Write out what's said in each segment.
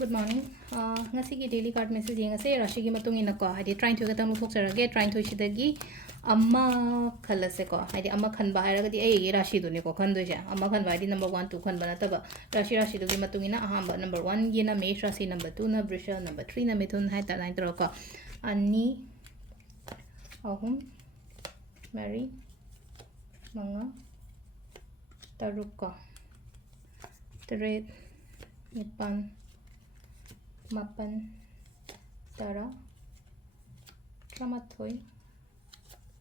Good morning. Ngasi daily card message yengase rashi gi matung ina ko hadi trying to gatam thok charage trying to shidagi amma khalase ko hadi amma khan ba haraga di ai rashi du ne ko khan do ja amma khan ba di number 1 2 khan bana taba rashi du gi matung ina ahamba number 1 gi na mesh rashi number 2 na brisha number 3 na mithun hai ta line tro ko ani ahum mary manga taruk ko teret nipan Mapan Tara Tramathoi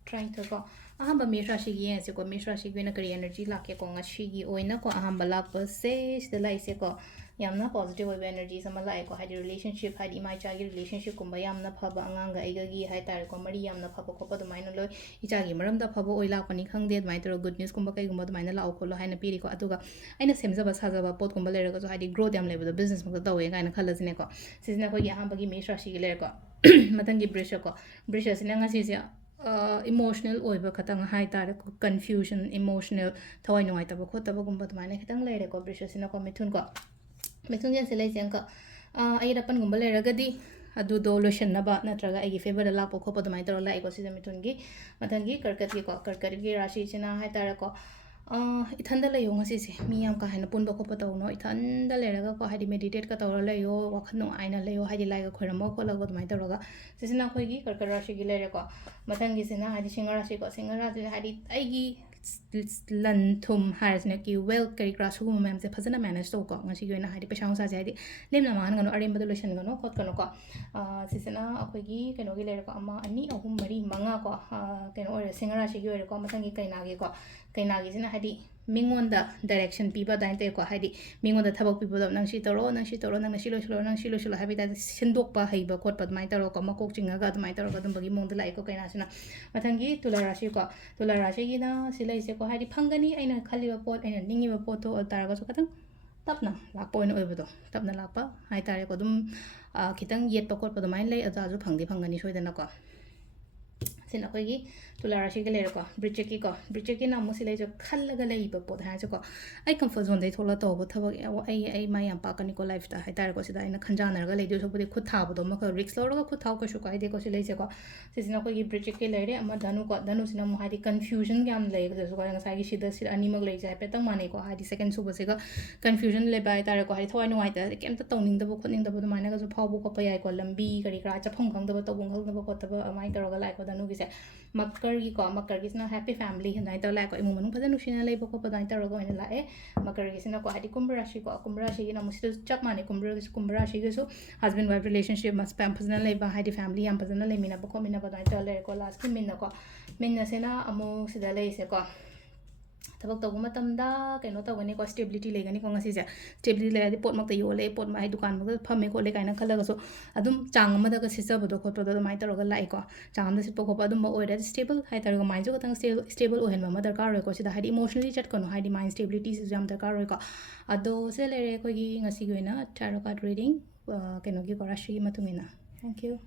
trying to go ahamba mishra shigi yen se ko mishra shigi na kari energy lake ko ngashigi oina ko ahamba lakpa se stela ise ko yamna positive wave energy sama lai ko hadi relationship hadi mai cha gi relationship kumba yamna phaba anganga aiga gi hai tar ko mari yamna phaba ko padu maina loi icha gi maram da phaba oi la pani khangde mai tro good news kumba kai gumba maina la ko lo haina piri ko atuga aina semjaba sajaba pot kumba lere ko hadi growth yam level business ma da we gaina khalazine ko sisna ko gi ahamba gi mishra shigi lere ko matangi brisha ko brisha sina ngasi se emotional oiba khatang hai tare ko confusion emotional thawai noi taba khotaba gumba maina khitang lere ko brisha sina ko mithun jen se lai jeng ka ai rapan gumba lere ga di adu do lotion na ba natraga ai gi favor la po khopa do mai tro lai ko sida mithun gi mathangi karkat gi rashi china hai tare ko ithanda layo ngasi se mi yam ka haina punba khopa taw no ithanda leraga ko hadi meditate ka tawra layo wakhan no aina layo hadi lai ga khoramo ko lago mai tawraga sisina khoi gi karkar rashi gi lere ko mathangi sina hadi singa rashi hadi ai gi lan thum harsna ki well kari kra su mem se phajana manage to ko ngasi gi na hadi pesang sa jadi lemna man ngano arem badulation ngano khot kono ko sisina akhoi gi keno gi lere ko ama ani ahum mari manga ko keno ore singa rashi gi ore ko mathangi kaina gi sina hadi mingonda direction piba dain te ko hadi mingonda thabak piba nang shi toro nang shi lo habi da sindok pa haiba khot pad mai taro ko makok chinga ga mai taro ga dum bagi mongda lai ko kaina sina mathangi tula rashi gi na silai se ko hadi phangani aina khali ba pot aina ningi ba pot to tar ga so katang tapna lakpo oi oibo do tapna lakpa hai tare ko dum khitang yet pa khot pa do mai lai aja ju phangani soidana ko sin akoi gi tula rashi ge lere ko bricheki na mo silai jo khallaga lei ba pod ha jo ko ai comfort zone dei thola to bo thabak ai mai yam pa kani ko life ta hai tar ko sida ina khanjana ga lei jo so bodi khut tha bo do ma ko risk lo ro khut tha ko shu ko ai de ko silai je ko sisina ko gi bricheki lere ama danu sina mo hadi confusion gam lei ko so ko nga sai gi sida sida ani mag lei ja pe tang mane ko hadi second su bo se ga confusion le bai tar ko hadi thoi no ai ta kem ta tong ning da bo khot ning da bo ma na ga so phau bo ko pa yai ko lambi kari kra cha phang khang da bo to bong khang da bo ko ta ba amai tar ga lai ko danu gi se makar gi sina happy family handai to la ko imu manu phada nushina lei boko padai ta rogo ina la e makar gi sina ko hadi kumbra shi gi na musi chak mane kumbra shi gi so husband wife relationship mas pam phadana lei ba hadi family am phadana lei mina boko mina badai ta le ko last ki minna sena amu sida lei se ko tabak taw matam da kaino taw gani ko stability le gani ko ngasi ja stability le pot mak ta yo le pot mai dukan mak phame ko le kaina khala ga so adum chang ma da ga sisa bodo ko to da mai tar ga lai ko chang da sit po ko pa adum oi da stable hai tar ga mai jo tang stable o hen ma dar ka ro ko sida hadi emotionally chat ko no hadi mind stability is jam dar ka ro ko ado se le re ko gi ngasi go na tarot card reading kaino gi ko rashi matumina thank you